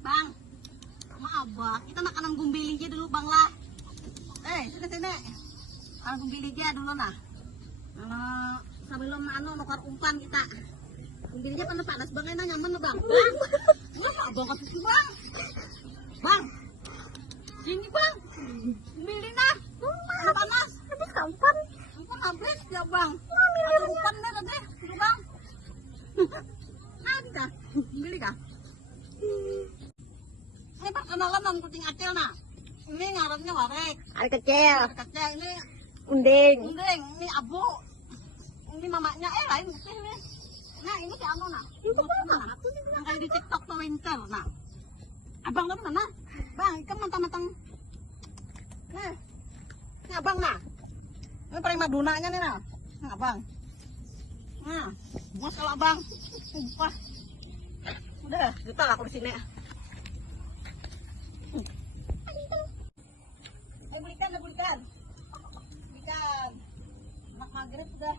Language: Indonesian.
Bang, maaf bang, kita makanan gumbili aja dulu bang lah. Sini. Makanan gumbili aja dulu nah. Sebelum nukar umpan kita. Gumbilinya panas bang, enak nyaman bang. Bang, nggak abang kasih bang. Bang, sini bang. Gumbili nah, panas. Habis kapan? Umpan habis ya bang. Ada umpan deh tadi, dulu bang. Ada kah? Gumbili kah? Ini perkenalan dan kucing acil nah. Ini ngarannya warek. Ada kecil, Kecil ini unding. unding, ini abu. Ini mamanya lain sih ini. Nah ini si anu nah. Yang kayak di TikTok tuh winter nah. Abang tuh mana? Bang, ikan matang-matang. Nah, ini abang nah. Ini paling madunanya nih nah. Nah abang. Nah, mas kalau abang. Wah. Udah, juta lah aku di sini. Belikan. Belikan. Anak maghrib sudah.